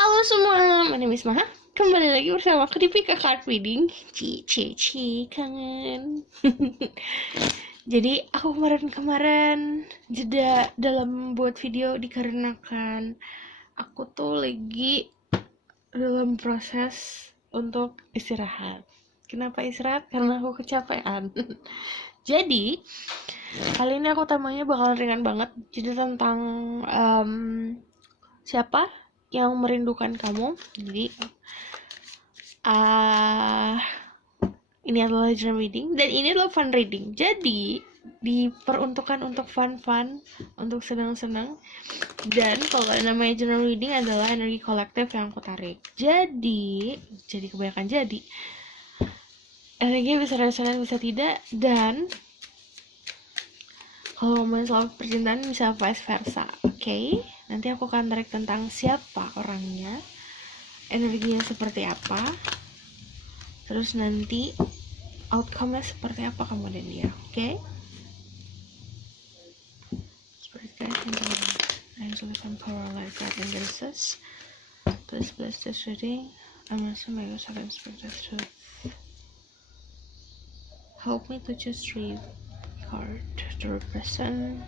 Halo semua, my name is Maha. Kembali lagi bersama aku di Pika Card Reading. Kangen. Jadi aku kemarin jeda dalam buat video dikarenakan aku tuh lagi dalam proses untuk istirahat. Kenapa istirahat? Karena aku kecapean. Jadi kali ini aku temanya bakal ringan banget. Jadi tentang siapa yang merindukan kamu. Jadi ini adalah journal reading dan ini adalah fun reading. Jadi diperuntukkan untuk fun, untuk senang-senang. Dan kalau namanya journal reading adalah energi kolektif yang aku tarik. Jadi kebanyakan jadi energinya bisa resonans bisa tidak. Dan kalau ngomongin soal percintaan bisa vice versa. Oke? Nanti aku akan tarik tentang siapa orangnya, energinya seperti apa, terus nanti outcome-nya seperti apa kamu dan dia. Oke? Spirit guide and angelic power light guide and goddesses, please bless this reading. I'm also my second spirit to help me to choose 3 card to represent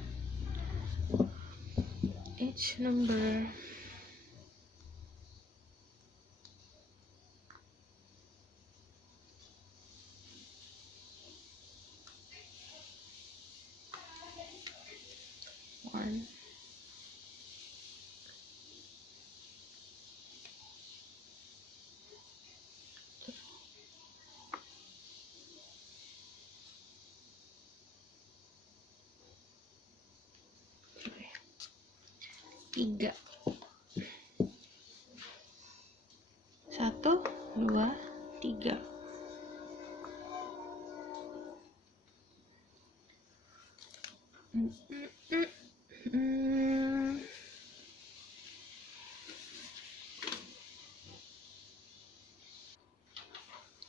each number. One, tiga, 1, 2, 3.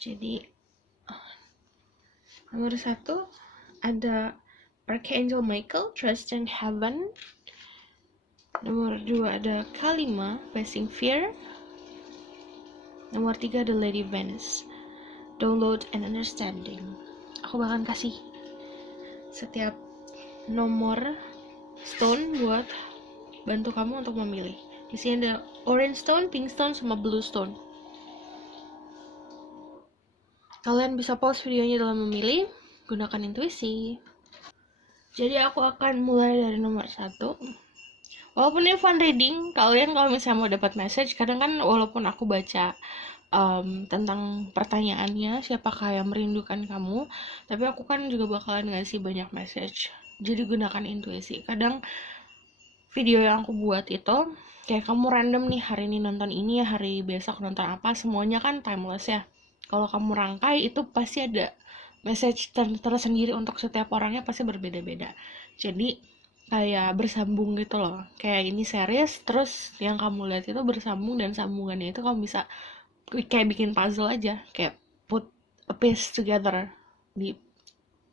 Jadi nomor 1 ada Archangel Michael, Trust in Heaven. Nomor 2 ada Kalima, Facing Fear. Nomor 3 ada Lady Venus, Download and Understanding. Aku bahkan kasih setiap nomor stone buat bantu kamu untuk memilih. Di sini ada orange stone, pink stone, sama blue stone. Kalian bisa pause videonya dalam memilih, gunakan intuisi. Jadi aku akan mulai dari nomor 1. Walaupun ini fun reading, kalian kalau misalnya mau dapat message, kadang kan walaupun aku baca tentang pertanyaannya, siapakah yang merindukan kamu, tapi aku kan juga bakalan ngasih banyak message. Jadi gunakan intuisi. Kadang video yang aku buat itu, kayak kamu random nih, hari ini nonton ini ya, hari besok nonton apa, semuanya kan timeless ya. Kalau kamu rangkai itu pasti ada message tersendiri untuk setiap orangnya, pasti berbeda-beda. Jadi kayak bersambung gitu loh. Kayak ini series, terus yang kamu lihat itu bersambung, dan sambungannya itu kamu bisa kayak bikin puzzle aja, kayak put a piece together, di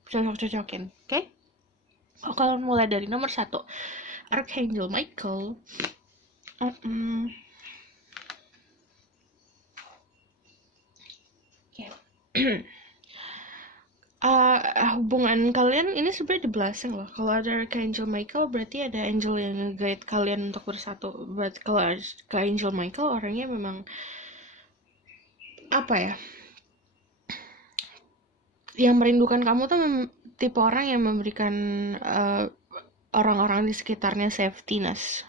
cocok-cocokin. Oke? Kalau mulai dari nomor 1, Archangel Michael. Hubungan kalian ini sebenarnya di blessing loh. Kalau ada Archangel Michael berarti ada angel yang nge-guide kalian untuk bersatu. But kalau Archangel Michael orangnya memang apa ya, yang merindukan kamu tuh tipe orang yang memberikan orang-orang di sekitarnya safetyness.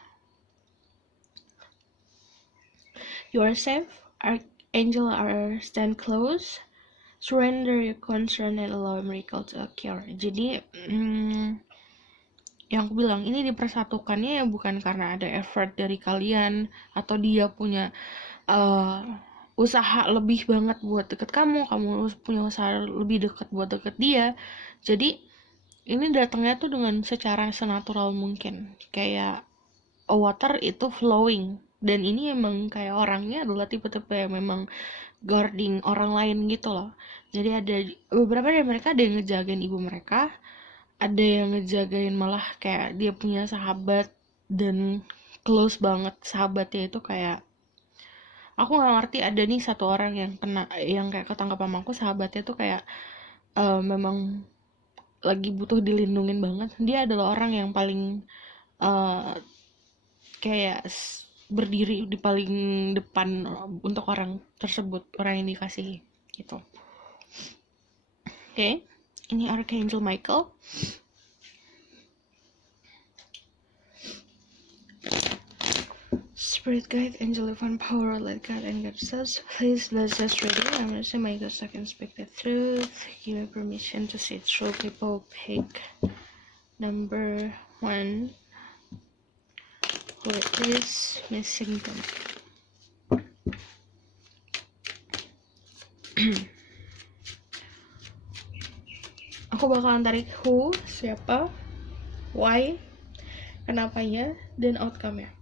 You are safe. Archangel are stand close. Surrender your concern and allow a miracle to occur. Jadi yang aku bilang, ini dipersatukannya ya bukan karena ada effort dari kalian atau dia punya usaha lebih banget buat deket kamu punya usaha lebih deket buat deket dia. Jadi ini datangnya tuh dengan secara senatural mungkin, kayak water itu flowing, dan ini emang kayak orangnya adalah tipe-tipe yang memang guarding orang lain gitu loh. Jadi ada beberapa dari mereka, ada yang ngejagain ibu mereka, ada yang ngejagain malah kayak dia punya sahabat dan close banget. Sahabatnya itu kayak Aku nggak ngerti ada nih satu orang yang kena, yang kayak ketangkap sama aku, sahabatnya tuh kayak memang lagi butuh dilindungin banget. Dia adalah orang yang paling eh, kayak berdiri di paling depan untuk orang tersebut, orang yang dikasihi gitu. Oke, ini Archangel Michael. Spirit guide, angel divine power, let God and God says, please let's just ready. I'm gonna say my God, I can speak the truth. Give me permission to see through. People pick number 1. Who is missing them? Aku bakalan tarik who, siapa, why, kenapanya, dan outcome-nya.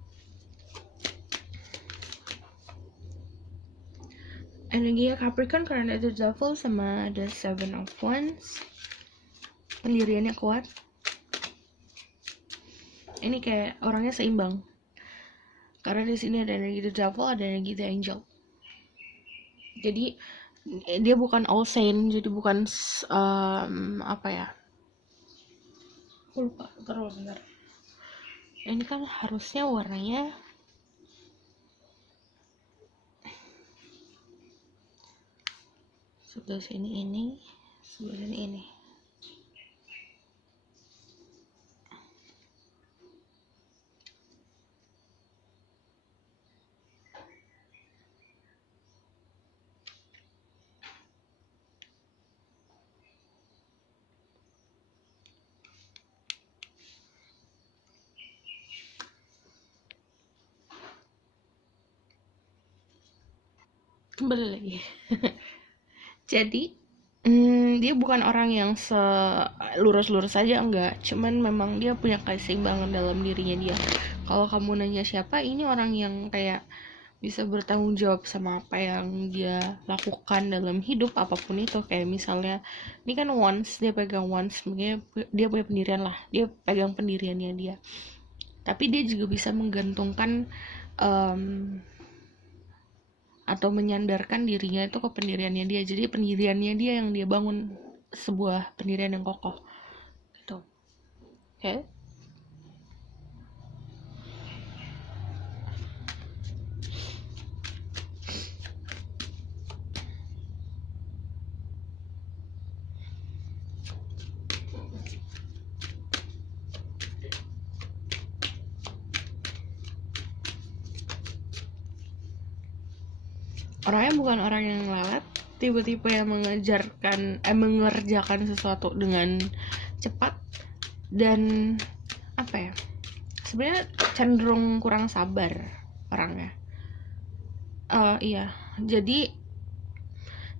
Energi Capricorn karena ada Devil sama ada 7 of Wands. Pendiriannya kuat. Ini kayak orangnya seimbang. Karena di sini ada energi The Devil, ada energi The Angel. Jadi dia bukan all saint, jadi bukan apa ya? Aku lupa, terlalu benar. Ini kan harusnya warnanya sebelah sini ini, sebelah sini ini. Kembali lagi. Jadi dia bukan orang yang lurus-lurus saja, enggak. Cuman memang dia punya keseimbangan dalam dirinya dia. Kalau kamu nanya siapa, ini orang yang kayak bisa bertanggung jawab sama apa yang dia lakukan dalam hidup apapun itu. Kayak misalnya ini kan once, dia pegang once, makanya dia punya pendirian lah, dia pegang pendiriannya dia. Tapi dia juga bisa menggantungkan atau menyandarkan dirinya itu ke pendiriannya dia. Jadi pendiriannya dia yang dia bangun sebuah pendirian yang kokoh gitu. Oke. Orangnya bukan orang yang lelet, tiba-tiba yang mengerjakan sesuatu dengan cepat, dan apa ya, sebenarnya cenderung kurang sabar orangnya. Iya, jadi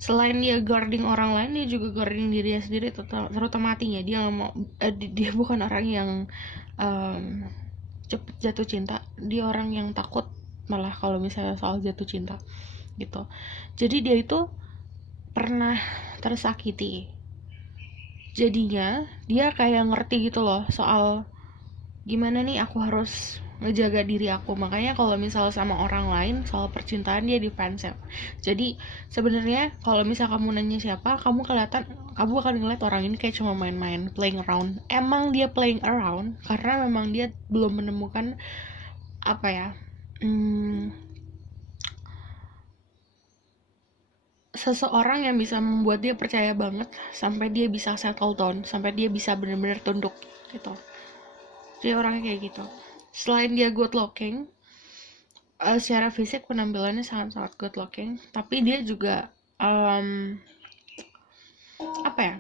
selain dia guarding orang lain, dia juga guarding dirinya sendiri, terutama hatinya. Dia nggak mau, dia bukan orang yang cepet jatuh cinta. Dia orang yang takut malah kalau misalnya soal jatuh cinta gitu. Jadi dia itu pernah tersakiti, jadinya dia kayak ngerti gitu loh soal gimana nih aku harus ngejaga diri aku. Makanya kalau misal sama orang lain soal percintaan, dia defensive. Jadi sebenarnya kalau misal kamu nanya siapa, kamu akan ngeliat orang ini kayak cuma main-main, playing around. Emang dia playing around karena memang dia belum menemukan apa ya, seseorang yang bisa membuat dia percaya banget sampai dia bisa settle down, sampai dia bisa benar-benar tunduk gitu. Jadi orangnya kayak gitu. Selain dia good looking, secara fisik penampilannya sangat-sangat good looking, tapi dia juga apa ya,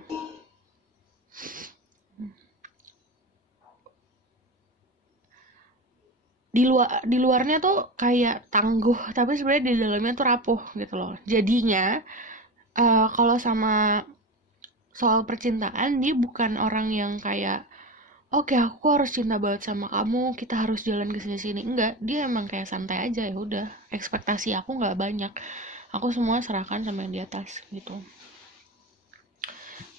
di luarnya tuh kayak tangguh, tapi sebenarnya di dalamnya tuh rapuh gitu loh. Jadinya kalau sama soal percintaan, dia bukan orang yang kayak oke, aku harus cinta banget sama kamu, kita harus jalan ke sini-sini. Enggak, dia emang kayak santai aja, ya udah. Ekspektasi aku nggak banyak, aku semua serahkan sama yang di atas gitu.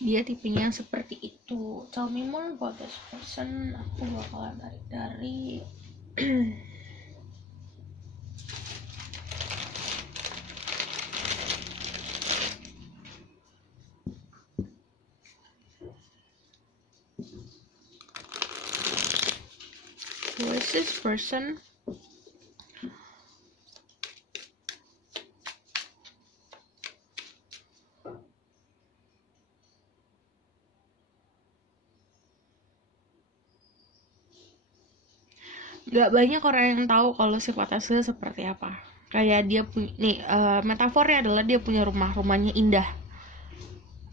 Dia tipenya seperti itu. Tell me more about this person. Aku bakalan tarik dari there's this person gak banyak orang yang tahu kalau sifat asli seperti apa. Kayak dia punya nih, metafornya adalah dia punya rumahnya indah,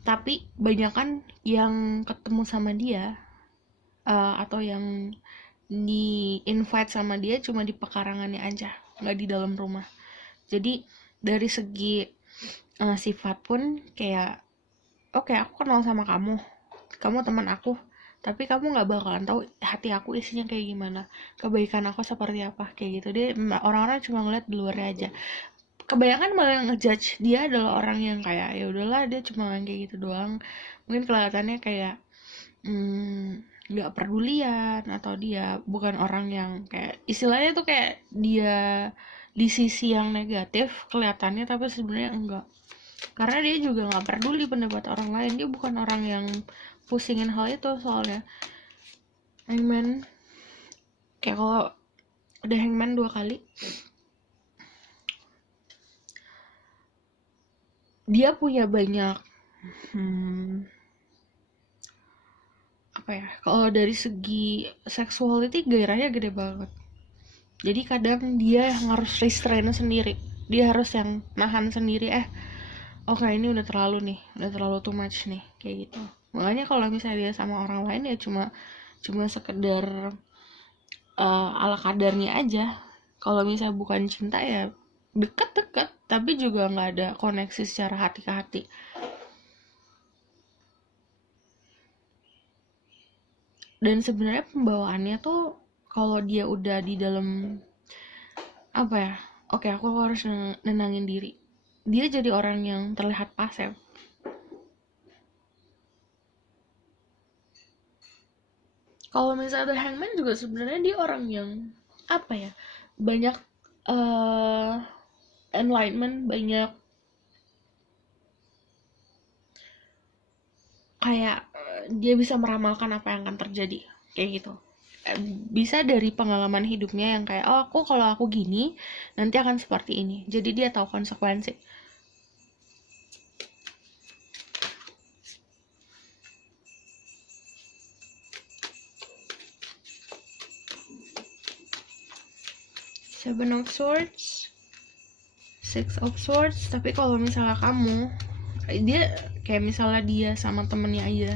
tapi banyak kan yang ketemu sama dia atau yang di invite sama dia cuma di pekarangannya aja, nggak di dalam rumah. Jadi dari segi sifat pun kayak oke, aku kenal sama kamu teman aku, tapi kamu nggak bakalan tahu hati aku isinya kayak gimana, kebaikan aku seperti apa, kayak gitu. Dia orang-orang cuma ngeliat di luarnya aja. Kebanyakan malah ngejudge dia adalah orang yang kayak ya udahlah dia cuma kayak gitu doang, mungkin kelihatannya kayak nggak pedulian, atau dia bukan orang yang kayak istilahnya tuh kayak dia di sisi yang negatif kelihatannya, tapi sebenarnya enggak, karena dia juga nggak peduli pendapat orang lain. Dia bukan orang yang pusingin hal itu. Soalnya hangman, kayak kalau udah hangman 2 kali, dia punya banyak apa ya, kalau dari segi sexuality gairahnya gede banget. Jadi kadang dia harus restrain sendiri, dia harus yang nahan sendiri, oke, ini udah terlalu too much nih, kayak gitu. Makanya kalau misalnya dia sama orang lain ya cuma sekedar ala kadarnya aja. Kalau misalnya bukan cinta ya deket-deket, tapi juga nggak ada koneksi secara hati ke hati. Dan sebenarnya pembawaannya tuh kalau dia udah di dalam apa ya, oke, aku harus nenangin diri, dia jadi orang yang terlihat pasif. Kalau misalnya The Hangman juga sebenarnya dia orang yang apa ya, banyak enlightenment, banyak kayak dia bisa meramalkan apa yang akan terjadi, kayak gitu. Bisa dari pengalaman hidupnya yang kayak kalau aku gini nanti akan seperti ini, jadi dia tahu konsekuensi. Seven of Swords, Six of Swords. Tapi kalau misalnya kamu, dia kayak misalnya dia sama temennya aja,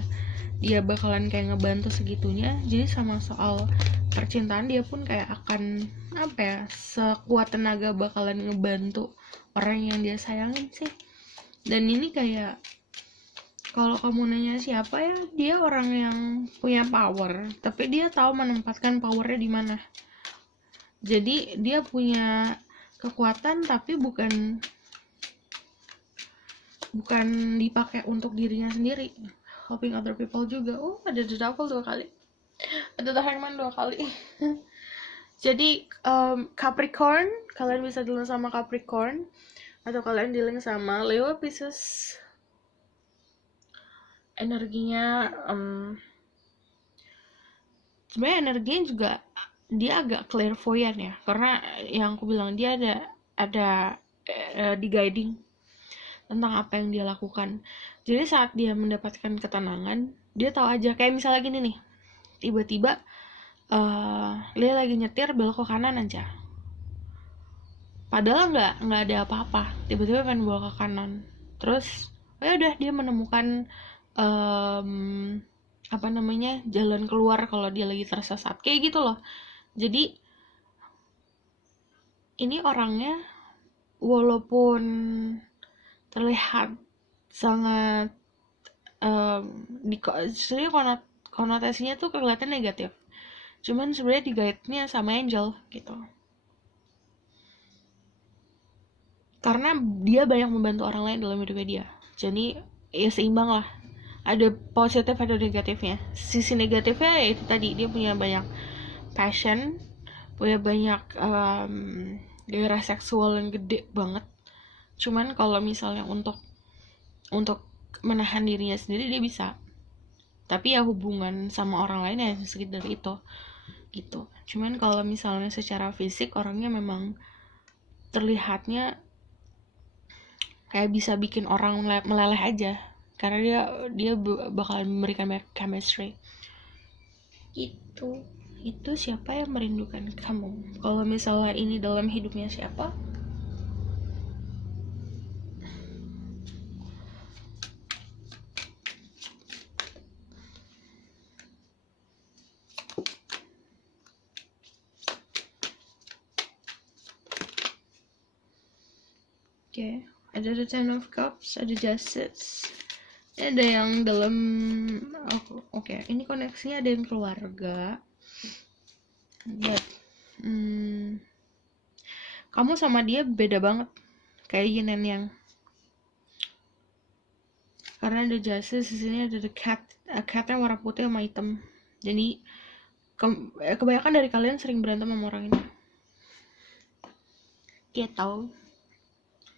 dia bakalan kayak ngebantu segitunya. Jadi sama soal percintaan dia pun kayak akan apa ya, sekuat tenaga bakalan ngebantu orang yang dia sayangin sih. Dan ini kayak kalau kamu nanya siapa ya, dia orang yang punya power, tapi dia tahu menempatkan powernya di mana. Jadi dia punya kekuatan tapi bukan dipakai untuk dirinya sendiri, helping other people juga. Ada The Devil 2 kali, ada The Hangman 2 kali. Jadi Capricorn, kalian bisa dealing sama Capricorn, atau kalian dealing sama Leo Pisces. Energinya sebenarnya energinya juga dia agak clairvoyant ya, karena yang aku bilang dia ada di guiding tentang apa yang dia lakukan. Jadi saat dia mendapatkan ketenangan, dia tahu aja, kayak misalnya gini nih, tiba-tiba dia lagi nyetir belok ke kanan aja, padahal nggak ada apa-apa, tiba-tiba pengen belok ke kanan, terus ya udah dia menemukan jalan keluar kalau dia lagi tersesat, kayak gitu loh. Jadi ini orangnya walaupun terlihat sangat sebenarnya konotasinya tuh kelihatan negatif, cuman sebenarnya di-guide-nya sama angel gitu, karena dia banyak membantu orang lain dalam hidupnya dia. Jadi ya seimbang lah, ada positif ada negatifnya. Sisi negatifnya ya itu tadi, dia punya banyak passion, punya banyak gairah seksual yang gede banget. Cuman kalau misalnya untuk menahan dirinya sendiri dia bisa, tapi ya hubungan sama orang lain ya sekitar itu. gitu. Cuman kalau misalnya secara fisik orangnya memang terlihatnya kayak bisa bikin orang meleleh aja, karena dia bakal memberikan chemistry gitu. Itu siapa yang merindukan kamu? Kalau misalnya ini dalam hidupnya siapa? Oke, ada the Ten of Cups, ada Justice. Ini ada yang dalam oke, ini koneksinya ada yang keluarga. But kamu sama dia beda banget, kayak yin and yang. Karena ada Justice di sini, ada the cat, catnya warna putih sama hitam. Jadi kebanyakan dari kalian sering berantem sama orang ini. Dia tahu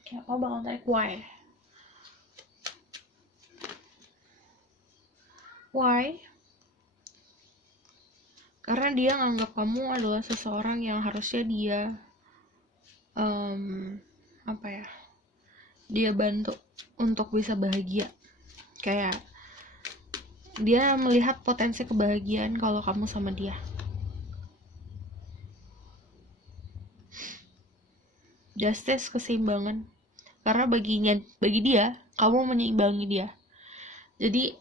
kayak apa bakal tarik why? Karena dia nganggap kamu adalah seseorang yang harusnya dia dia bantu untuk bisa bahagia. Kayak dia melihat potensi kebahagiaan kalau kamu sama dia. Justice, keseimbangan. Karena bagi dia kamu menyeimbangi dia. Jadi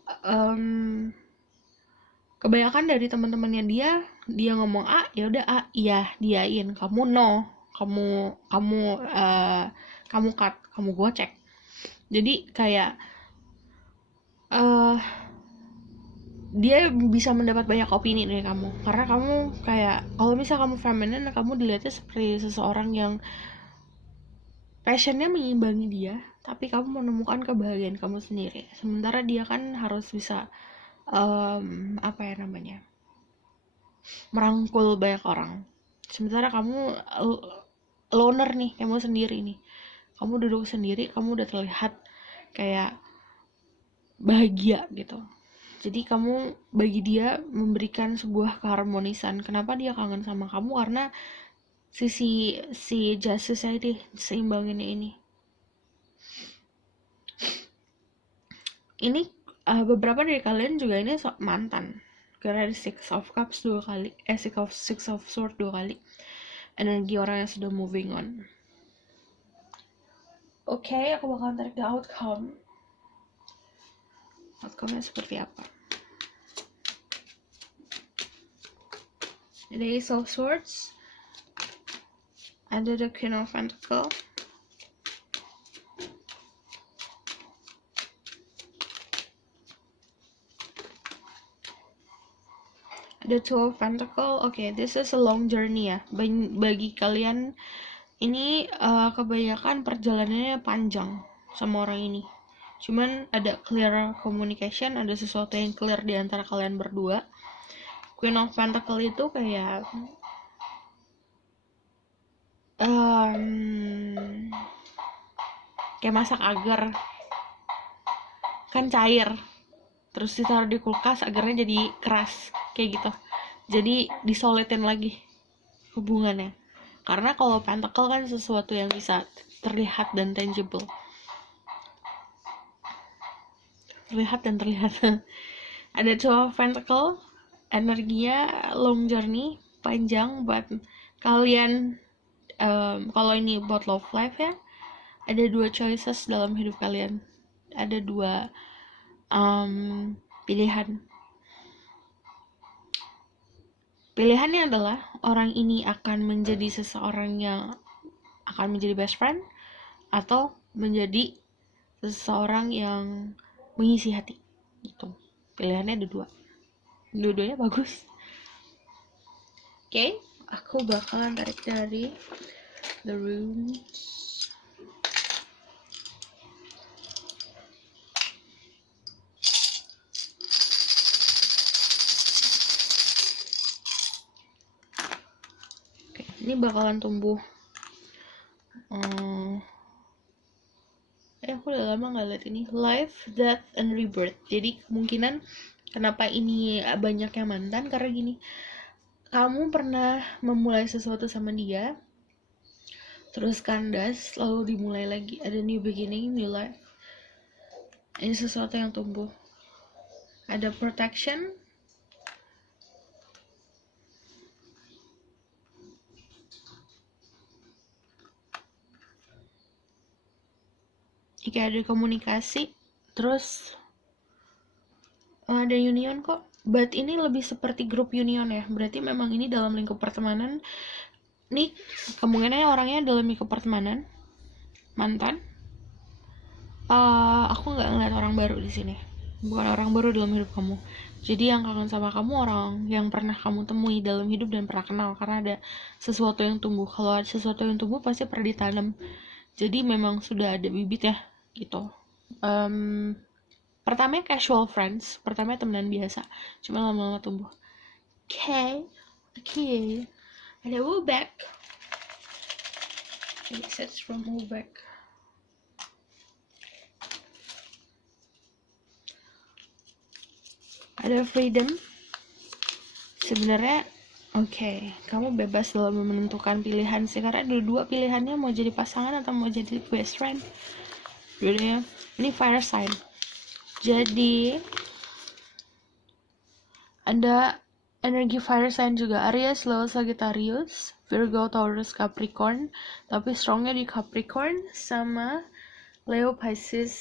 kebanyakan dari teman-temannya dia ngomong A, ya udah A, iya diain. Kamu no, kamu cut, kamu gocek. Jadi kayak dia bisa mendapat banyak opini dari kamu, karena kamu kayak kalau misal kamu feminin, kamu dilihatnya seperti seseorang yang passionnya mengimbangi dia, tapi kamu menemukan kebahagiaan kamu sendiri. Sementara dia kan harus bisa merangkul banyak orang. Sementara kamu loner nih, kamu sendiri nih, kamu duduk sendiri, kamu udah terlihat kayak bahagia gitu. Jadi kamu bagi dia memberikan sebuah keharmonisan. Kenapa dia kangen sama kamu? Karena si Justice ini, seimbangannya ini. Ini beberapa dari kalian juga ini mantan. Karena ada Six of Cups 2 kali, Six of Swords 2 kali. Energi orang yang sudah moving on. Oke, aku bakal tarik the outcome. Outcome-nya seperti apa? The Ace of Swords, ada the Queen of Pentacles, ada Two of Pentacles. Okay, this is a long journey ya. Bagi kalian ini kebanyakan perjalanannya panjang sama orang ini. Cuman ada clear communication, ada sesuatu yang clear di antara kalian berdua. Queen of Pentacles itu kayak kayak masak agar, kan cair, terus ditaruh di kulkas agarnya jadi keras kayak gitu, jadi disolitin lagi hubungannya. Karena kalau pentacle kan sesuatu yang bisa terlihat dan tangible, terlihat. Ada Two of Pentacles, energinya long journey, panjang buat kalian. Kalau ini buat love life ya, ada 2 choices dalam hidup kalian, ada 2 pilihannya adalah orang ini akan menjadi seseorang yang akan menjadi best friend, atau menjadi seseorang yang mengisi hati gitu. Pilihannya ada 2, dua-duanya bagus. Oke, aku bakalan tarik dari the runes. Ini bakalan tumbuh. Aku udah lama nggak lihat ini. Life, Death, and Rebirth. Jadi kemungkinan kenapa ini banyak yang mantan, karena gini, kamu pernah memulai sesuatu sama dia, terus kandas, lalu dimulai lagi, ada new beginning, new life. Ini sesuatu yang tumbuh. Ada protection, jika ada komunikasi, terus ada union kok. But ini lebih seperti grup union ya, berarti memang ini dalam lingkup pertemanan. Nih kemungkinannya orangnya dalam lingkup pertemanan, mantan. Aku nggak ngeliat orang baru di sini, bukan orang baru dalam hidup kamu. Jadi yang kangen sama kamu orang yang pernah kamu temui dalam hidup dan pernah kenal, karena ada sesuatu yang tumbuh. Kalau ada sesuatu yang tumbuh pasti pernah ditanam. Jadi memang sudah ada bibit ya, gitu. Pertamanya casual friends, pertamanya temenan biasa, cuma lama-lama tumbuh. Okay. Ada Woolback. It says from Woolback. Ada freedom. Sebenarnya oke, kamu bebas dalam menentukan pilihan sih, karena ada dua pilihannya, mau jadi pasangan atau mau jadi best friend. Dua-duanya. Ini fire sign. Jadi ada energi fire sign juga, Aries, Leo, Sagittarius, Virgo, Taurus, Capricorn. Tapi strongnya di Capricorn sama Leo, Pisces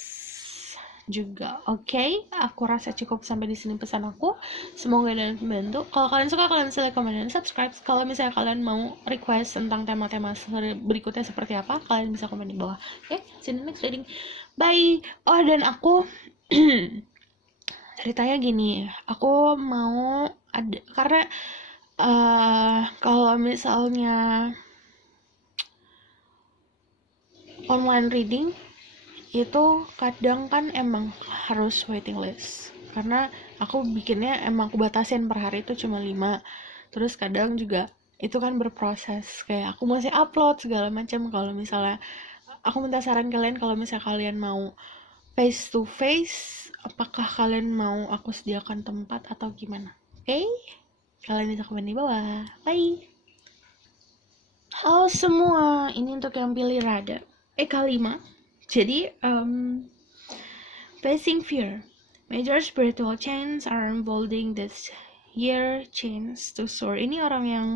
juga. Oke, aku rasa cukup sampai di sini pesan aku. Semoga kalian membantu. Kalau kalian suka, kalian silahkan komen dan subscribe. Kalau misalnya kalian mau request tentang tema-tema berikutnya seperti apa, kalian bisa komen di bawah. Oke, see you in the next reading. Bye. Oh, dan aku ceritanya gini, aku mau ada, karena kalau misalnya online reading itu kadang kan emang harus waiting list, karena aku bikinnya emang aku batasin per hari itu cuma 5. Terus kadang juga itu kan berproses, kayak aku masih upload segala macam. Kalau misalnya aku minta saran kalian, kalau misalnya kalian mau face to face, apakah kalian mau aku sediakan tempat atau gimana? Oke? Kalian bisa komen di bawah. Bye. Halo semua, ini untuk yang pilih rada. K5. Jadi, facing fear. Major spiritual chains are unfolding this year, chains to soar. Ini orang yang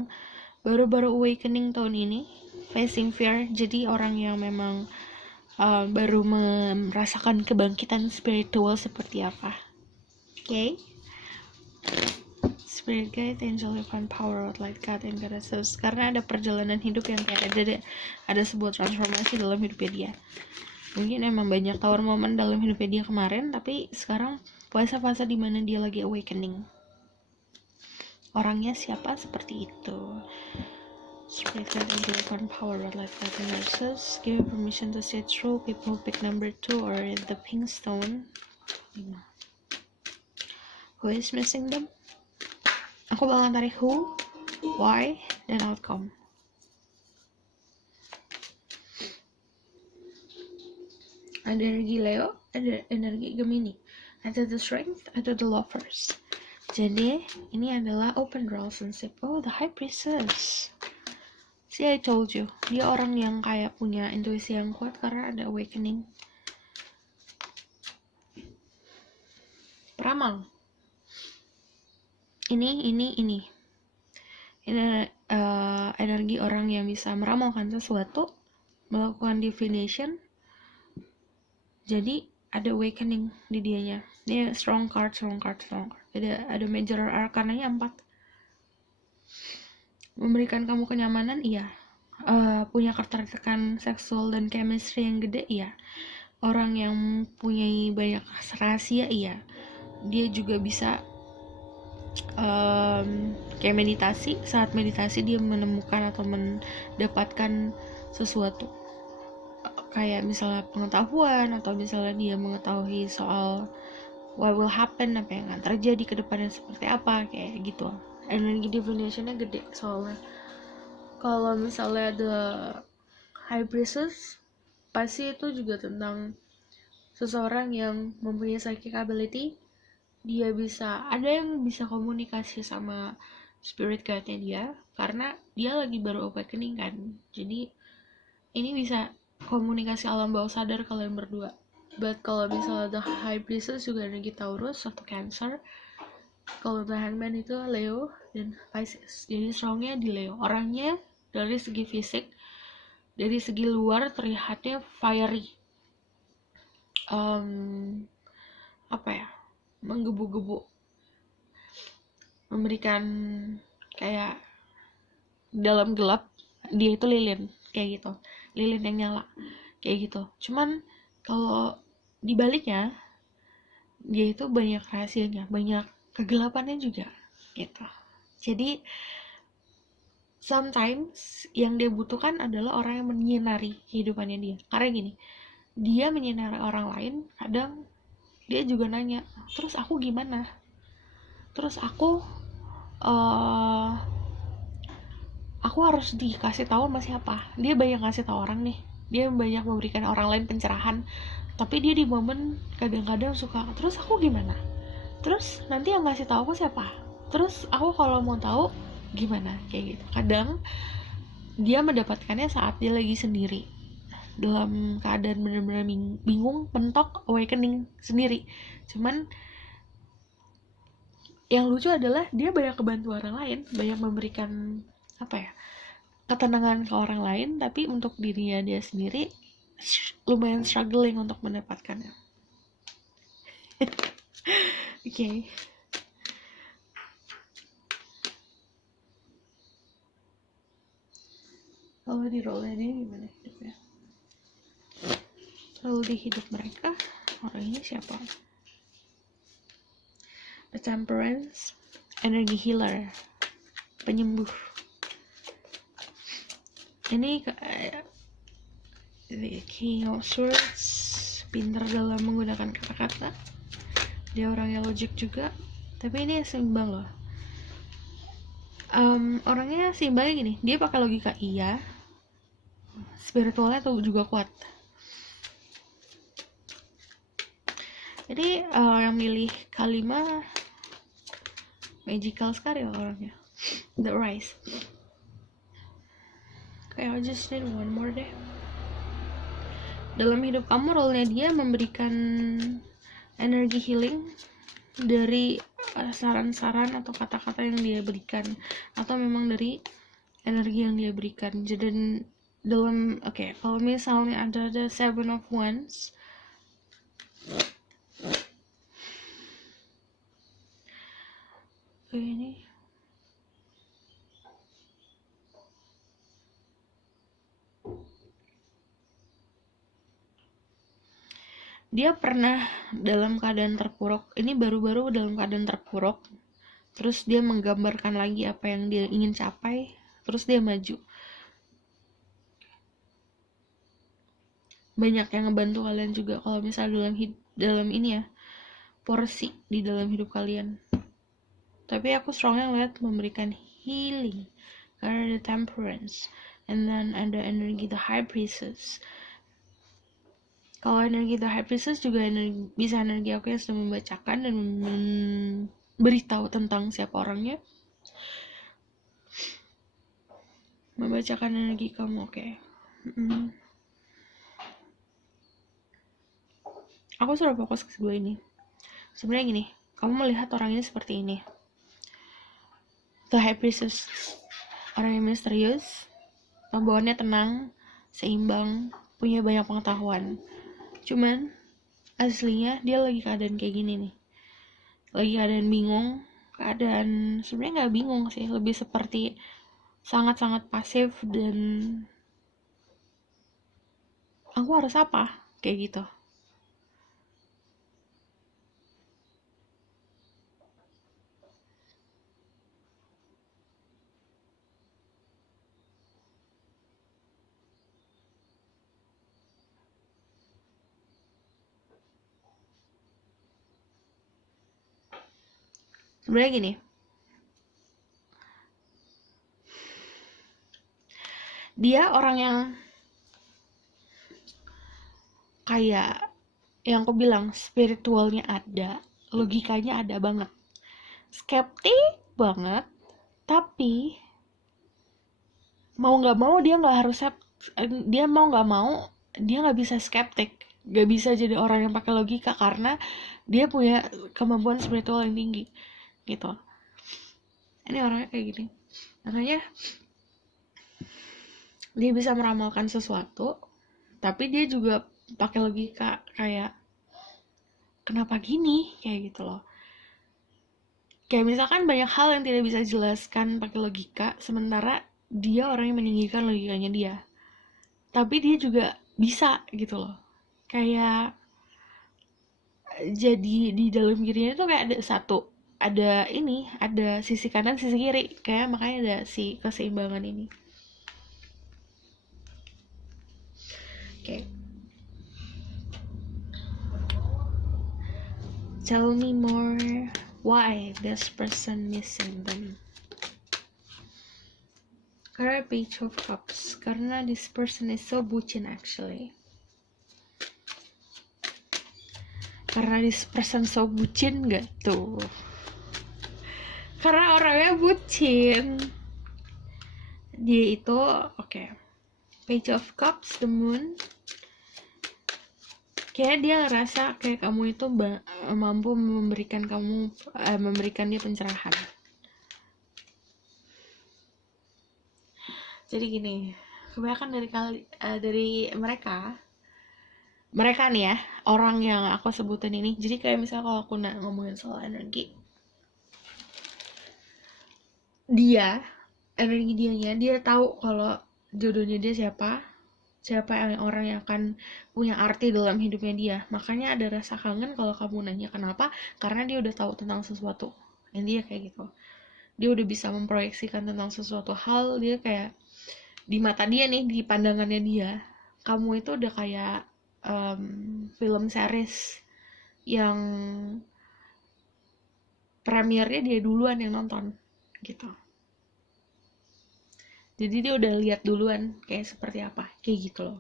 baru-baru awakening tahun ini. Facing fear, jadi orang yang memang baru merasakan kebangkitan spiritual seperti apa. Oke? Spirit guide, angel, divine power, light, God, and goddesses. Karena ada perjalanan hidup yang kayak ada sebuah transformasi dalam hidupnya dia. Mungkin emang banyak tower moment dalam hidupnya dia kemarin, tapi sekarang fase-fase dimana dia lagi awakening. Orangnya siapa? Seperti itu. Spirit guide, angel, divine power, light, God, and goddesses. Give you permission to see through. People pick number 2 or the pink stone. Who is missing them? Aku bakal tarik who, why, dan outcome. Ada energi Leo, ada energi Gemini, ada the strength, ada the lovers. Jadi ini adalah open relationship. Oh, the high priestess. See, I told you, dia orang yang kayak punya intuisi yang kuat karena ada awakening. Peramal. Ini energi orang yang bisa meramalkan sesuatu, melakukan divination. Jadi ada awakening di dianya. Dia strong card. Ada major arcananya 4. Memberikan kamu kenyamanan, iya. Punya ketertarikan seksual dan chemistry yang gede, iya. Orang yang punya banyak rahasia, iya. Dia juga bisa kayak meditasi. Saat meditasi dia menemukan atau mendapatkan sesuatu, kayak misalnya pengetahuan, atau misalnya dia mengetahui soal what will happen, apa yang akan terjadi ke depannya seperti apa, kayak gitu. Energi divinationnya gede soalnya. Kalau misalnya ada high priestess, pasti itu juga tentang seseorang yang mempunyai psychic ability. Dia bisa, ada yang bisa komunikasi sama spirit guide-nya dia, karena dia lagi baru awakening kan. Jadi ini bisa komunikasi alam bawah sadar kalian berdua. But kalau misalnya the high priestess juga energi Taurus atau Cancer, kalau the hangman itu Leo dan Pisces. Jadi strongnya di Leo. Orangnya dari segi fisik, dari segi luar terlihatnya fiery, apa ya, menggebu-gebu, memberikan kayak dalam gelap dia itu lilin kayak gitu, lilin yang nyala kayak gitu. Cuman kalau dibaliknya dia itu banyak rahasianya, banyak kegelapannya juga gitu. Jadi sometimes yang dia butuhkan adalah orang yang menyinari kehidupannya dia. Karena gini, dia menyinari orang lain, kadang dia juga nanya, terus aku gimana? Terus aku harus dikasih tahu sama siapa? Dia banyak ngasih tahu orang nih, dia banyak memberikan orang lain pencerahan, tapi dia di momen kadang-kadang suka, terus aku gimana? Terus nanti yang ngasih tahu aku siapa? Terus aku kalau mau tahu gimana? Kayak gitu. Kadang dia mendapatkannya saat dia lagi sendiri, dalam keadaan benar-benar bingung, mentok, awakening sendiri. Cuman yang lucu adalah dia banyak kebantu orang lain, banyak memberikan apa ya, ketenangan ke orang lain, tapi untuk dirinya dia sendiri lumayan struggling untuk mendapatkannya. Okay. Kalau di role dia gimana hidupnya? Lalu di hidup mereka orang ini siapa? The Temperance, energi healer, penyembuh. Ini the King of Swords, pintar dalam menggunakan kata-kata. Dia orang yang logik juga, tapi ini seimbang loh. Orangnya seimbangnya gini, dia pakai logika iya, spiritualnya tuh juga kuat. Jadi yang milih Kalima magical sekali loh orangnya. The Rise. Okay, I just need one more deh. Dalam hidup kamu, role-nya dia memberikan energi healing dari saran-saran atau kata-kata yang dia berikan, atau memang dari energi yang dia berikan. Jadi dalam, kalau misalnya ada the Seven of Wands, ini dia pernah dalam keadaan terpuruk. Ini baru-baru dalam keadaan terpuruk, terus dia menggambarkan lagi apa yang dia ingin capai, terus dia maju. Banyak yang ngebantu kalian juga kalau misalnya dalam ini ya, porsi di dalam hidup kalian. Tapi aku strongnya ngeliat memberikan healing, karena ada Temperance, and then ada energi the High Priestess. Kalau energi the High Priestess juga bisa energi aku yang sudah membacakan dan memberitahu tentang siapa orangnya, membacakan energi kamu. Aku sudah fokus ke kedua ini. Sebenarnya gini, kamu melihat orang ini seperti ini, the High Priestess, orang yang misterius, pembawaannya tenang, seimbang, punya banyak pengetahuan. Cuman aslinya dia lagi keadaan kayak gini nih, lagi keadaan bingung, keadaan sebenarnya nggak bingung sih, lebih seperti sangat-sangat pasif dan aku harus apa kayak gitu. Sebenarnya gini, dia orang yang kayak yang aku bilang, spiritualnya ada, logikanya ada banget, skeptik banget, Tapi mau nggak mau dia nggak harus dia mau nggak mau dia nggak bisa skeptik, nggak bisa jadi orang yang pakai logika karena dia punya kemampuan spiritual yang tinggi gitu. Ini orangnya kayak gini, makanya dia bisa meramalkan sesuatu tapi dia juga pakai logika, kayak kenapa gini, kayak gitu loh. Kayak misalkan banyak hal yang tidak bisa dijelaskan pakai logika, sementara dia orang yang meninggikan logikanya dia. Tapi dia juga bisa gitu loh. Kayak jadi di dalam dirinya tuh kayak ada sisi kanan, sisi kiri. Kayak makanya ada si keseimbangan ini. Oke. Tell me more why this person missing them. Karena Page of Cups, karena this person is so bucin actually. Karena this person so bucin gak tuh? Karena orangnya bucin. Dia itu, oke. Page of Cups, the Moon. Kayak dia ngerasa kayak kamu itu mampu memberikan dia pencerahan. Jadi gini, kebanyakan dari mereka nih ya, orang yang aku sebutin ini. Jadi kayak misalnya kalau aku ngomongin soal energi, energi dia tahu kalau jodohnya dia siapa yang orang yang akan punya arti dalam hidupnya dia. Makanya ada rasa kangen kalau kamu nanya kenapa, karena dia udah tahu tentang sesuatu. Dan dia kayak gitu, dia udah bisa memproyeksikan tentang sesuatu hal. Dia kayak di mata dia nih, di pandangannya dia, kamu itu udah kayak film series yang premiernya dia duluan yang nonton gitu. Jadi dia udah lihat duluan kayak seperti apa, kayak gitu loh.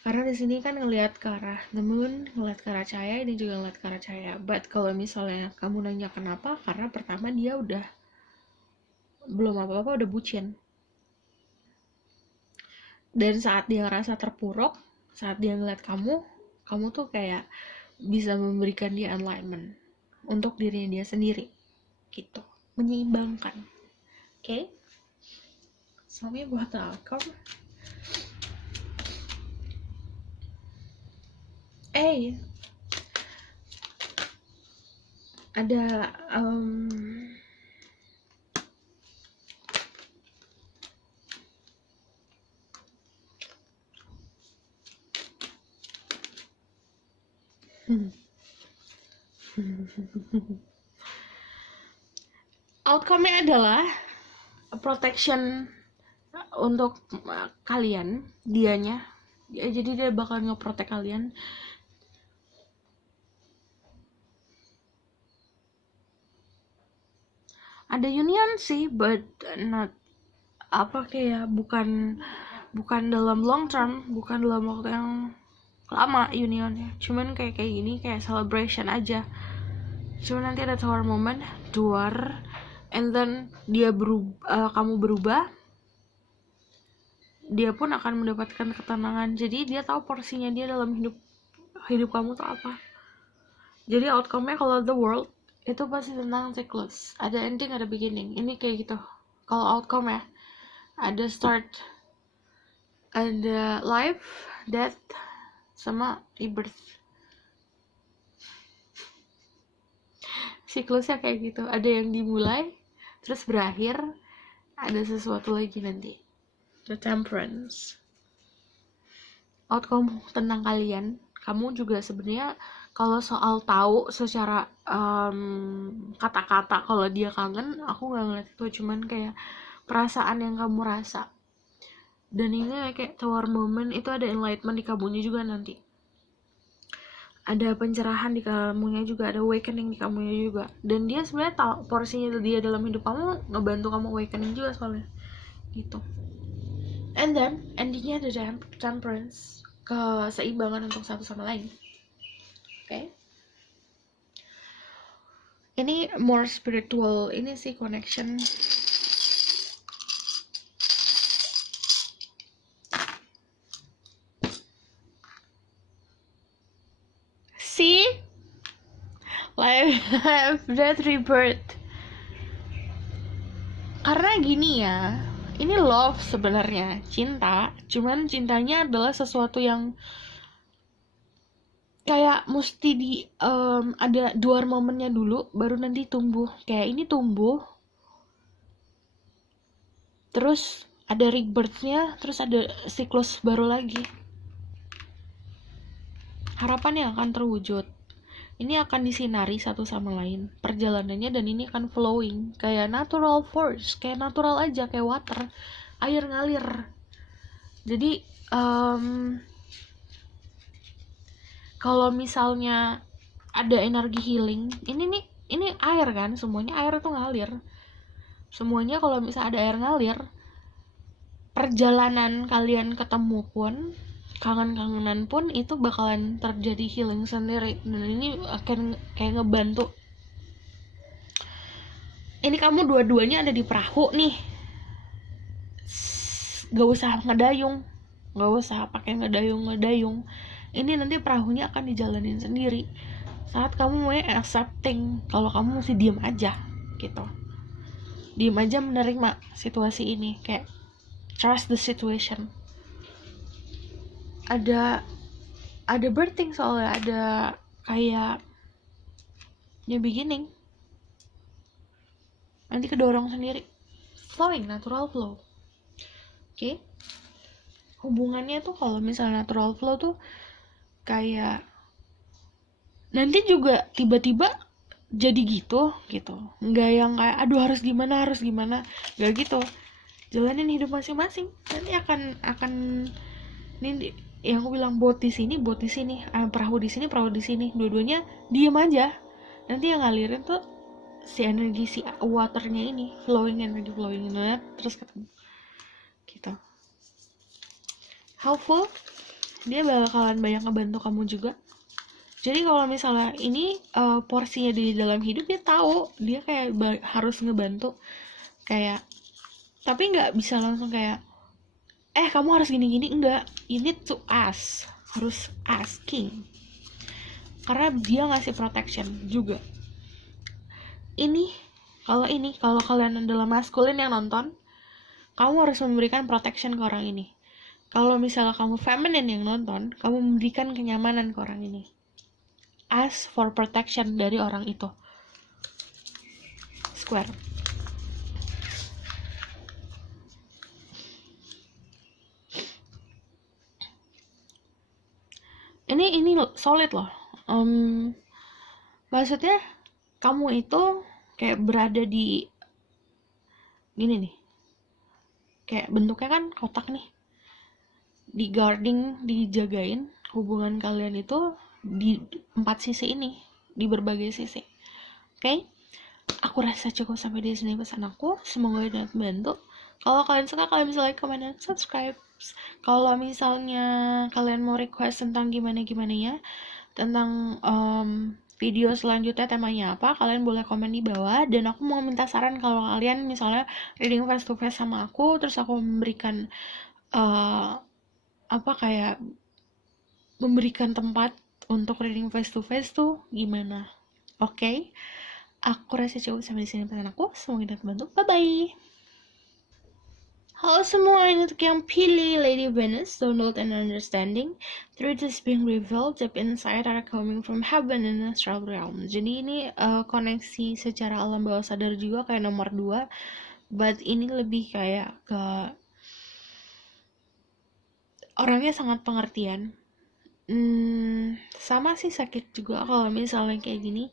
Karena di sini kan ngelihat ke arah the moon, ngelihat ke arah cahaya, ini juga ngelihat ke arah cahaya. But kalau misalnya kamu nanya kenapa, karena pertama dia udah belum apa-apa udah bucin. Dan saat dia ngerasa terpuruk, saat dia ngeliat kamu tuh kayak bisa memberikan dia enlightenment untuk dirinya dia sendiri gitu, menyeimbangkan. Oke? Suami buat outcome. Ada outcome-nya adalah protection untuk kalian, dianya. Jadi dia bakal ngeprotek kalian. Ada union sih, but not kayak bukan dalam long term, bukan dalam waktu yang lama unionnya. Cuman kayak gini, kayak celebration aja. Cuman nanti ada tower moment, duar, and then dia kamu berubah, dia pun akan mendapatkan ketenangan. Jadi dia tahu porsinya dia dalam hidup kamu tuh apa. Jadi outcome-nya kalau the world itu pasti tentang siklus, ada ending ada beginning. Ini kayak gitu kalau outcome ya, ada start, ada life, death, sama rebirth. Siklusnya kayak gitu, ada yang dimulai terus berakhir, ada sesuatu lagi nanti. The Temperance. Outcome tentang kalian, kamu juga sebenarnya kalau soal tahu secara kata-kata kalau dia kangen, aku nggak ngeliat itu, cuman kayak perasaan yang kamu rasa. Dan ini kayak tower moment, itu ada enlightenment di kamunya juga nanti, ada pencerahan di kamunya juga, ada awakening di kamunya juga. Dan dia sebenarnya tahu porsinya dia dalam hidup kamu, ngebantu kamu awakening juga soalnya gitu. And then endingnya ada temperance, keseimbangan untuk satu sama lain. Oke? Ini more spiritual, ini sih connection life, death, rebirth. Karena gini ya, ini love sebenarnya, cinta. Cuman cintanya adalah sesuatu yang kayak mesti ada dua momennya dulu, baru nanti tumbuh. Kayak ini tumbuh, terus ada rebirth-nya, terus ada siklus baru lagi. Harapan yang akan terwujud. Ini akan disinari satu sama lain perjalanannya, dan ini akan flowing kayak natural force, kayak natural aja, kayak water, air ngalir. Jadi kalau misalnya ada energi healing, ini air kan, semuanya air tuh ngalir. Semuanya kalau misalnya ada air ngalir, perjalanan kalian ketemu pun, kangen-kangenan pun, itu bakalan terjadi healing sendiri. Dan ini akan kayak ngebantu. Ini kamu dua-duanya ada di perahu nih, gak usah ngedayung, gak usah pakai ngedayung. Ini nanti perahunya akan dijalanin sendiri saat kamu mau accepting kalau kamu mesti diem aja gitu, diem aja menerima situasi ini, kayak trust the situation. Ada birthing soalnya, ada kayak new beginning, nanti kedorong sendiri, flowing, natural flow. Oke? Hubungannya tuh kalau misalnya natural flow tuh kayak nanti juga tiba-tiba jadi gitu, nggak yang kayak aduh harus gimana, nggak gitu. Jalanin hidup masing-masing, nanti akan ini yang aku bilang, bot di sini, perahu di sini, dua-duanya diem aja, nanti yang ngalirin tuh si energi, si waternya ini, energy flowing terus ketemu gitu. Helpful, dia bakalan banyak ngebantu kamu juga. Jadi kalau misalnya ini porsinya di dalam hidup, dia tahu dia kayak harus ngebantu, kayak tapi nggak bisa langsung kayak kamu harus gini-gini, enggak. You need to ask, harus asking, karena dia ngasih protection juga. Kalau kalian adalah maskulin yang nonton, kamu harus memberikan protection ke orang ini. Kalau misalnya kamu feminine yang nonton, kamu memberikan kenyamanan ke orang ini. Ask for protection dari orang itu. Square. Ini solid loh. Maksudnya kamu itu kayak berada di gini nih, kayak bentuknya kan kotak nih, di guarding, dijagain hubungan kalian itu di 4 sisi ini, di berbagai sisi. Oke? Aku rasa cukup sampai di sini pesan aku. Semoga dapat membantu. Kalau kalian suka, kalian bisa like, comment, dan subscribe. Kalau misalnya kalian mau request tentang gimana ya, tentang video selanjutnya temanya apa, kalian boleh komen di bawah. Dan aku mau minta saran kalau kalian misalnya reading face to face sama aku, terus aku memberikan kayak memberikan tempat untuk reading face to face tuh gimana. Oke? Aku rasa cukup sampai di sini pesan aku. Semoga dapat membantu. Bye bye. Halo semua, ini untuk yang pilih Lady Venus, download and understanding. Truth is being revealed, deep inside are coming from heaven and astral realm. Jadi ini koneksi secara alam bawah sadar juga kayak nomor 2, but ini lebih kayak ke orangnya sangat pengertian. Sama sih sakit juga kalau misalnya kayak gini.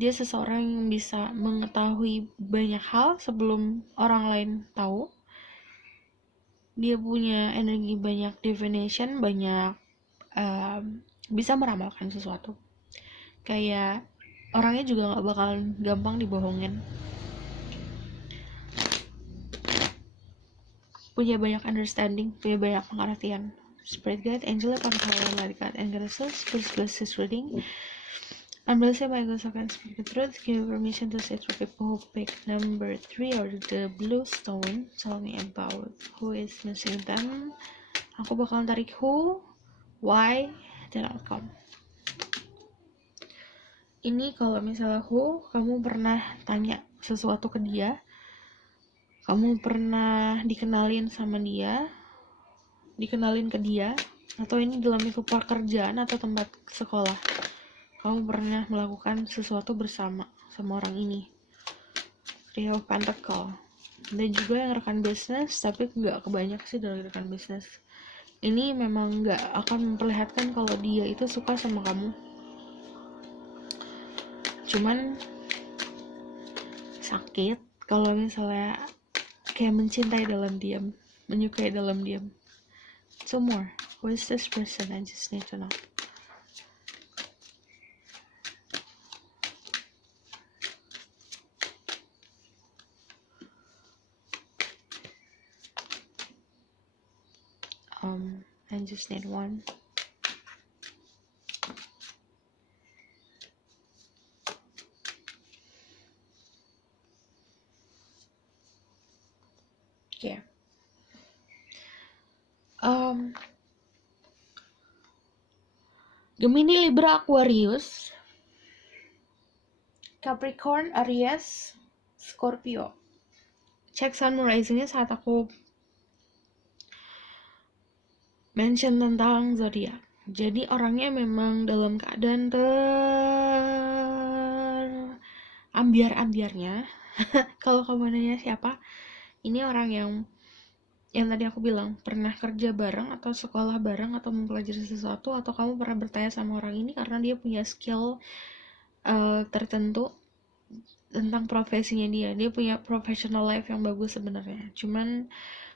Dia seseorang yang bisa mengetahui banyak hal sebelum orang lain tahu. Dia punya energi banyak, divination banyak, bisa meramalkan sesuatu. Kayak orangnya juga gak bakal gampang dibohongin. Punya banyak understanding, punya banyak pengertian. Spirit guide, angel, controller, light guide, and goddesses, please bless this reading. I'm blessed by God's can speak the truth. Give permission to say to people who pick number 3 or the blue stone. Tell me about who is missing them. Aku bakalan tarik who, why, dan outcome. ini kalau misalnya kamu pernah tanya sesuatu ke dia, kamu pernah dikenalin ke dia, atau ini dalam lingkup pekerjaan atau tempat sekolah, kamu pernah melakukan sesuatu bersama sama orang ini. Three of Pentacle. Dan juga yang rekan bisnis, tapi nggak kebanyak sih dari rekan bisnis. Ini memang nggak akan memperlihatkan kalau dia itu suka sama kamu. Cuman sakit kalau misalnya kayak mencintai dalam diam, menyukai dalam diam. So more, who is this person? I just need to know. I just need one. Okay. Gemini, Libra, Aquarius, Capricorn, Aries, Scorpio. Cek sun risingnya saat aku mention tentang zodiak. Jadi orangnya memang dalam keadaan ambiar-ambiarnya. Kalau kamu nanya siapa, ini orang yang tadi aku bilang pernah kerja bareng atau sekolah bareng atau mempelajari sesuatu, atau kamu pernah bertanya sama orang ini karena dia punya skill tertentu tentang profesinya dia punya professional life yang bagus sebenarnya. Cuman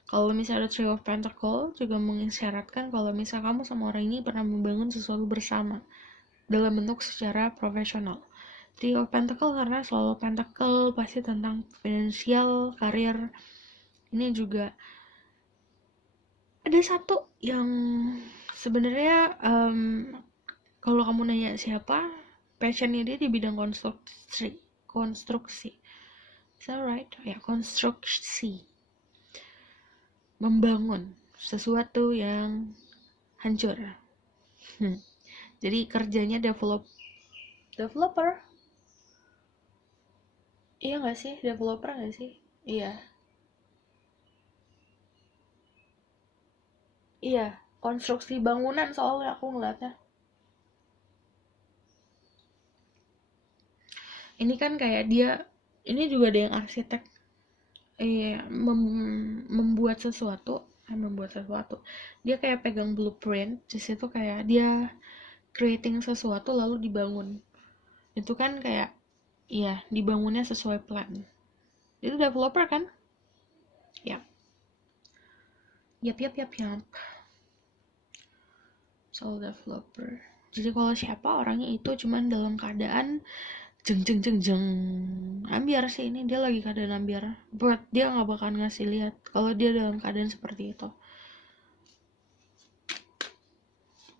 kalau misalnya ada Three of Pentacle juga mengisyaratkan kalau misalnya kamu sama orang ini pernah membangun sesuatu bersama dalam bentuk secara profesional. Three of Pentacle karena selalu Pentacle pasti tentang finansial, karir. Ini juga ada satu yang sebenarnya kalau kamu nanya siapa, passionnya dia di bidang konstruksi. Is that right? Ya, konstruksi. Membangun sesuatu yang hancur. Jadi kerjanya developer. Iya nggak sih, developer nggak sih? Iya, konstruksi bangunan soalnya aku ngeliatnya. Ini kan kayak dia, ini juga ada yang arsitek. Membuat sesuatu. Dia kayak pegang blueprint, di situ kayak dia creating sesuatu lalu dibangun. Itu kan kayak, iya, dibangunnya sesuai plan. Itu developer kan? Yap. Soul developer. Jadi kalau siapa orangnya itu cuman dalam keadaan jeng ambiar sih, ini dia lagi keadaan ambiar. Buat dia nggak bakal ngasih lihat kalau dia dalam keadaan seperti itu.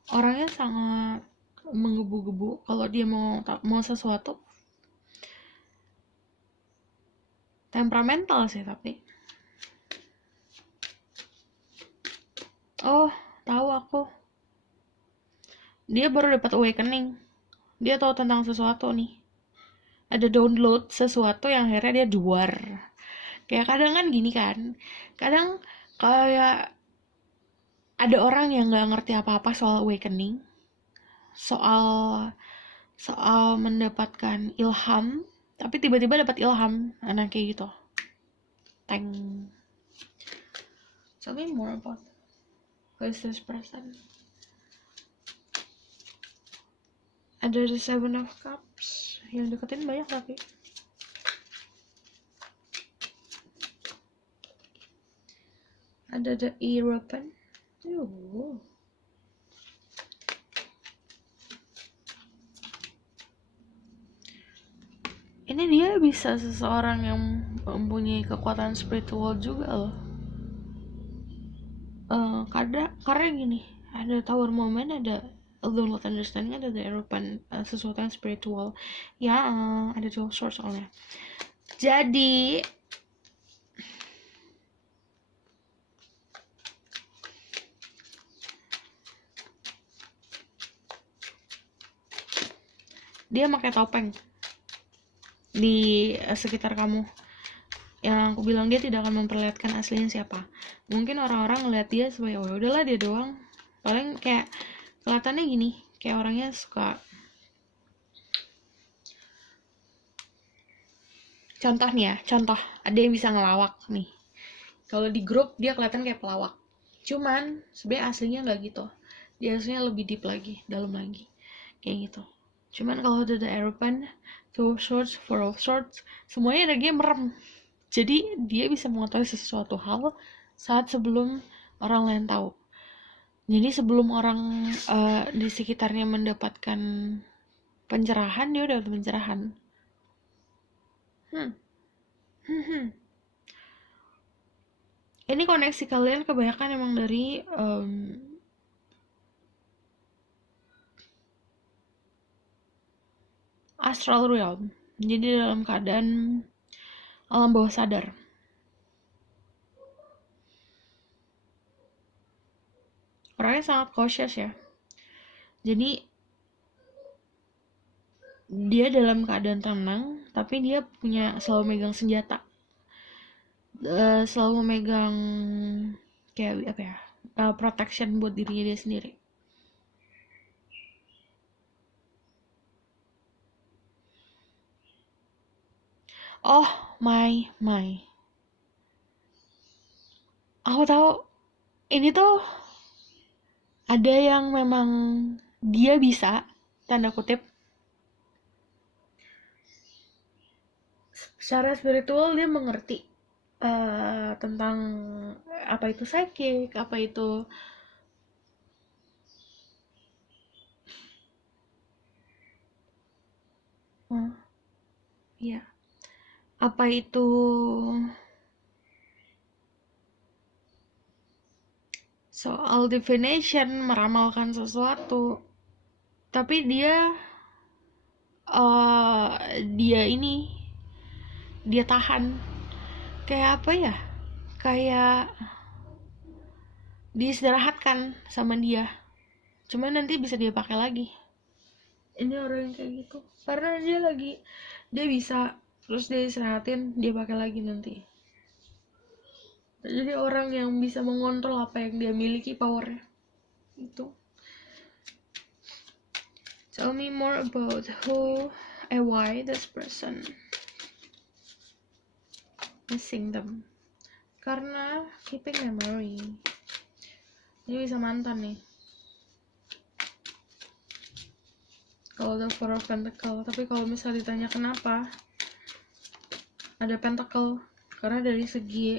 Orangnya sangat menggebu-gebu kalau dia mau sesuatu. Temperamental sih tapi. Oh, tahu aku. Dia baru dapat awakening. Dia tahu tentang sesuatu nih. Ada download sesuatu yang akhirnya dia juar. Kayak kadang kan gini kan. Kadang kayak ada orang yang nggak ngerti apa-apa soal awakening, soal mendapatkan ilham, tapi tiba-tiba dapat ilham, anak kayak gitu. Teng. Tell me more about who is this person. Ada the Seven of Cups yang deketin banyak tapi. Ada the European. Ini dia bisa seseorang yang mempunyai kekuatan spiritual juga loh. Karena gini, ada Tower Moment, ada Download Understanding, ada the European, sesuatu yang spiritual. Ya, ada Two of Swords soalnya. Jadi dia pakai topeng di sekitar kamu. Yang aku bilang dia tidak akan memperlihatkan aslinya siapa. Mungkin orang-orang ngeliat dia sebagai, oh udahlah dia doang, paling kayak kelihatannya gini, kayak orangnya suka. Contoh nih ya, contoh ada yang bisa ngelawak nih. Kalau di grup dia kelihatan kayak pelawak, cuman sebenarnya aslinya nggak gitu. Dia aslinya lebih deep lagi, dalam lagi, kayak gitu. Cuman kalau udah ada Aeropan, Two Swords, Four of Swords, semuanya energinya merem. Jadi dia bisa mengetahui sesuatu hal saat sebelum orang lain tahu. Jadi sebelum orang di sekitarnya mendapatkan pencerahan, dia udah dapat pencerahan. Ini koneksi kalian kebanyakan emang dari astral realm. Jadi dalam keadaan alam bawah sadar. Orangnya sangat cautious ya. Jadi dia dalam keadaan tenang, tapi dia punya selalu megang senjata. Selalu megang kayak apa ya? Protection buat dirinya dia sendiri. Oh my. Aku tahu ini tuh ada yang memang dia bisa, tanda kutip, secara spiritual dia mengerti tentang apa itu psychic, apa itu ya, apa itu soal divination, meramalkan sesuatu. Tapi dia tahan. Kayak apa ya? Kayak diistirahatkan sama dia. Cuman nanti bisa dia pakai lagi. Ini orang yang kayak gitu. Karena dia bisa terus dia istirahatin, dia pakai lagi nanti. Jadi orang yang bisa mengontrol apa yang dia miliki, powernya itu. Tell me more about who and why this person missing them. Karena keeping memory. Ini bisa mantan nih. Kalau udah Four of Pentacle, tapi kalau misalnya ditanya kenapa, ada Pentacle. Karena dari segi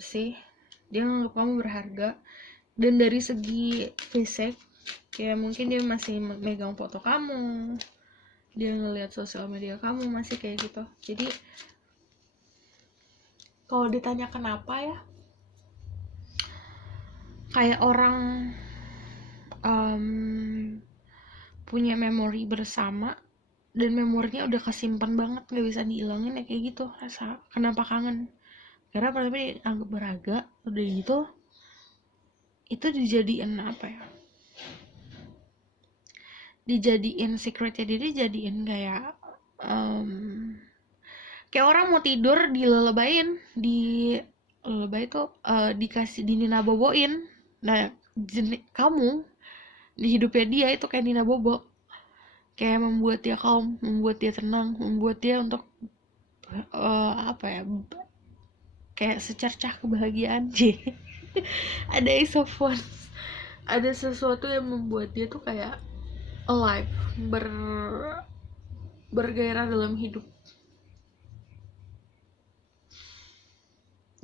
sih dia nganggap kamu berharga, dan dari segi fisik kayak mungkin dia masih megang foto kamu, dia ngelihat sosial media kamu masih kayak gitu. Jadi kalau ditanya kenapa ya, kayak orang punya memori bersama dan memorinya udah kesimpan banget, gak bisa dihilangin ya, kayak gitu rasa kenapa kangen. Karena pertama dianggap berharga, udah gitu itu dijadiin apa ya, dijadiin secretnya dia, dijadiin kayak kayak orang mau tidur dilelebain, dilelebay tuh dikasih dinina boboin. Nah kamu di hidupnya dia itu kayak Nina Bobo, kayak membuat dia calm, membuat dia tenang, membuat dia untuk apa ya, kayak secercah kebahagiaan. Ada Ace of Wands, ada sesuatu yang membuat dia tuh kayak alive, bergairah dalam hidup.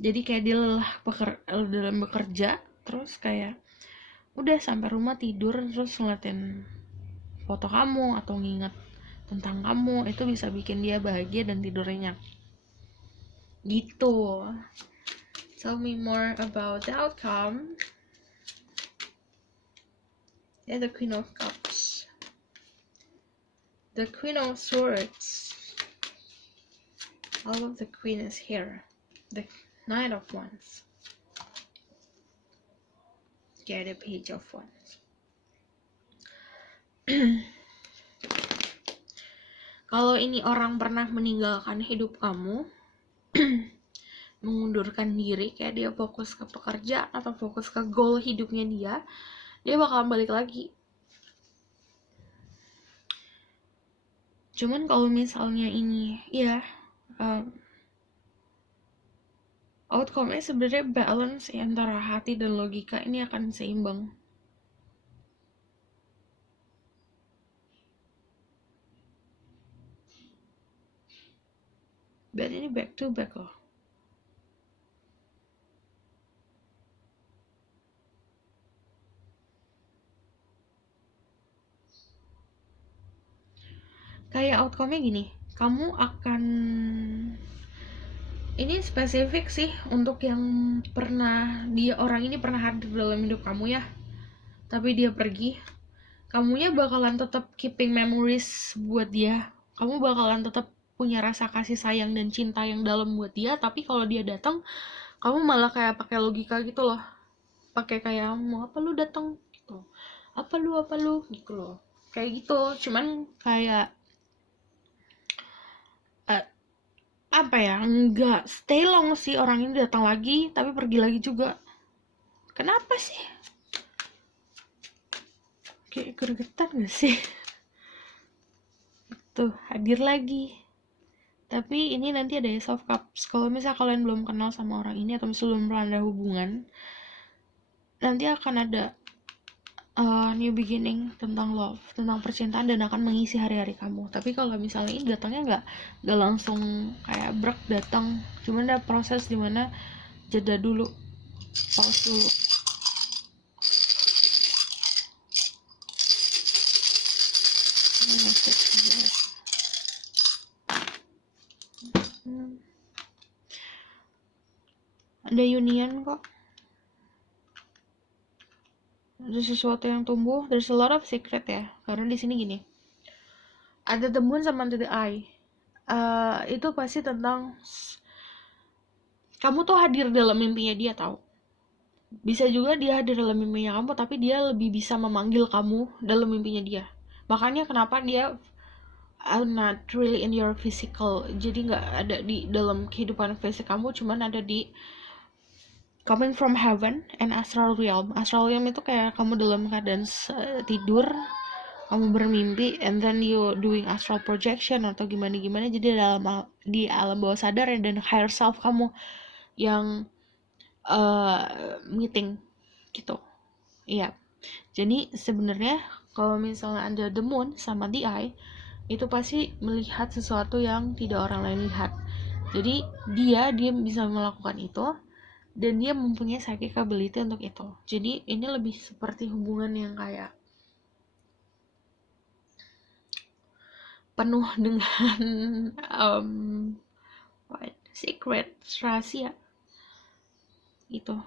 Jadi kayak dia lelah dalam bekerja, terus kayak udah sampai rumah tidur terus ngeliatin foto kamu atau nginget tentang kamu, itu bisa bikin dia bahagia dan tidur nyenyak gitu. Tell me more about the outcome. Yeah, the Queen of Cups, the Queen of Swords, all of the Queen is here, the Knight of Wands, get a Page of Wands. kalau ini orang pernah meninggalkan hidup kamu, mengundurkan diri, kayak dia fokus ke pekerjaan atau fokus ke goal hidupnya dia bakalan balik lagi. Cuman kalau misalnya ini ya outcome-nya sebenarnya balance ya, antara hati dan logika ini akan seimbang. Dan ini back to back loh. Kayak outcome-nya gini, kamu akan, ini spesifik sih untuk yang pernah, orang ini pernah hadir dalam hidup kamu ya, tapi dia pergi. Kamunya bakalan tetap keeping memories buat dia. Kamu bakalan tetap punya rasa kasih sayang dan cinta yang dalam buat dia, tapi kalau dia datang, kamu malah kayak pakai logika gitu loh. Pakai kayak, mau apa lu datang gitu. Apa lu gitu loh. Kayak gitu. Cuman kayak apa ya, nggak stay long sih, orang ini datang lagi tapi pergi lagi juga. Kenapa sih? Kayak gregetan gak sih? Tuh, hadir lagi. Tapi ini nanti ada Ace of Cups. Kalau misalnya kalian belum kenal sama orang ini atau misalnya belum pernah ada hubungan, nanti akan ada new beginning tentang love, tentang percintaan, dan akan mengisi hari-hari kamu. Tapi kalau misalnya ini datangnya nggak langsung kayak brek datang, cuman ada proses dimana jeda dulu, pause dulu. Ada union kok, ada sesuatu yang tumbuh. There's a lot of secret ya, karena di sini gini, ada the moon sama the eye. Itu pasti tentang kamu tuh hadir dalam mimpinya dia, tahu. Bisa juga dia hadir dalam mimpinya kamu, tapi dia lebih bisa memanggil kamu dalam mimpinya dia. Makanya kenapa dia not really in your physical, jadi nggak ada di dalam kehidupan fisik kamu, cuman ada di coming from heaven and astral realm. Astral realm itu kayak kamu dalam keadaan tidur, kamu bermimpi, and then you doing astral projection atau gimana, jadi di alam bawah sadar dan higher self kamu yang meeting gitu. Iya. Jadi sebenarnya kalau misalnya ada the moon sama the eye, itu pasti melihat sesuatu yang tidak orang lain lihat. Jadi dia bisa melakukan itu, dan dia mempunyai psychic ability untuk itu. Jadi ini lebih seperti hubungan yang kayak penuh dengan secret, rahasia gitu.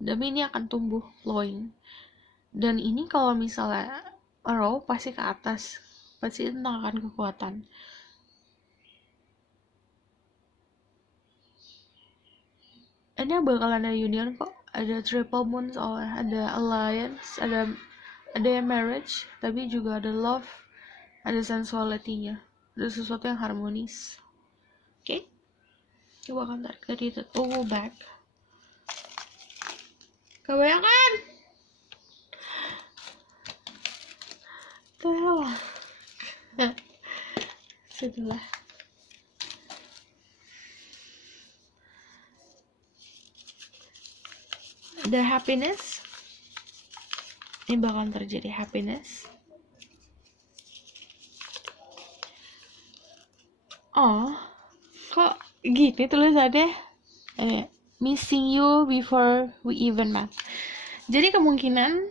Tapi ini akan tumbuh, flowing. Dan ini kalau misalnya arrow pasti ke atas, pasti tentang akan kekuatan. Ini bakalan ada union kok, ada triple moon soalnya, ada alliance, ada marriage, tapi juga ada love, ada sensuality-nya, ada sesuatu yang harmonis. Oke? Coba kan tarik dari itu, back. Kebanyakan! Tuh lah. Setelah the happiness, ini bakal terjadi happiness. Oh, kok gini tulisannya? Missing you before we even met. Jadi kemungkinan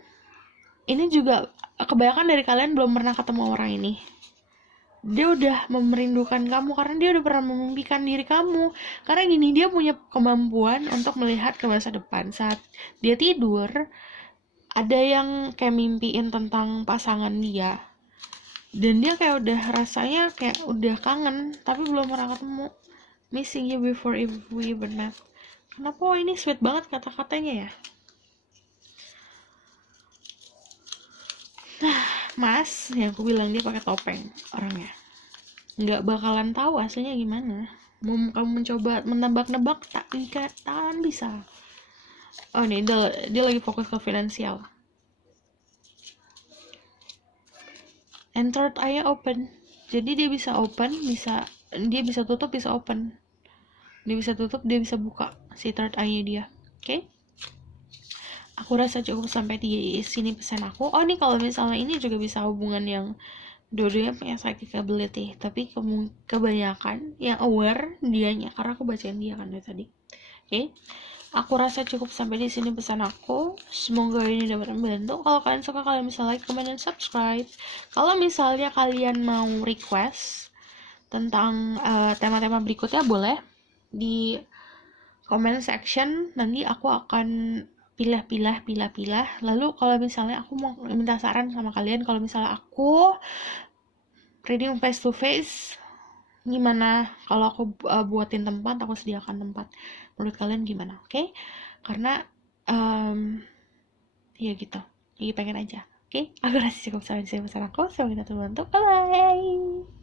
ini juga kebanyakan dari kalian belum pernah ketemu orang ini. Dia udah memerindukan kamu karena dia udah pernah memimpikan diri kamu. Karena gini, dia punya kemampuan untuk melihat ke masa depan. Saat dia tidur, ada yang kayak mimpiin tentang pasangan dia, dan dia kayak udah rasanya kayak udah kangen tapi belum pernah ketemu. Missing you before we even met. Kenapa ini sweet banget kata-katanya ya. Mas, yang aku bilang dia pakai topeng orangnya. Nggak bakalan tahu aslinya gimana. Mau kamu mencoba menebak-nebak tak bisa. Oh nih dia lagi fokus ke finansial. And third eye open. Jadi dia bisa open, dia bisa tutup, bisa open. Dia bisa tutup, dia bisa buka si third eye-nya dia. Oke? Okay? Aku rasa cukup sampai di sini pesan aku. Oh nih kalau misalnya ini juga bisa hubungan yang dua-duanya punya psychic ability, tapi kebanyakan yang aware dianya karena aku bacain dia kan dari tadi. Oke, aku rasa cukup sampai di sini pesan aku. Semoga ini dapat membantu. Kalau kalian suka, kalian bisa like, comment, dan subscribe. Kalau misalnya kalian mau request tentang tema-tema berikutnya, boleh di comment section. Nanti aku akan pilih. Lalu kalau misalnya aku mau minta saran sama kalian, kalau misalnya aku reading face to face, gimana kalau aku buatin tempat, aku sediakan tempat, menurut kalian gimana? Oke? Karena ya gitu, jadi pengen aja. Oke? Aku rasa cukup sampai di sini pesan aku. Semoga kita terbantu. Bye bye.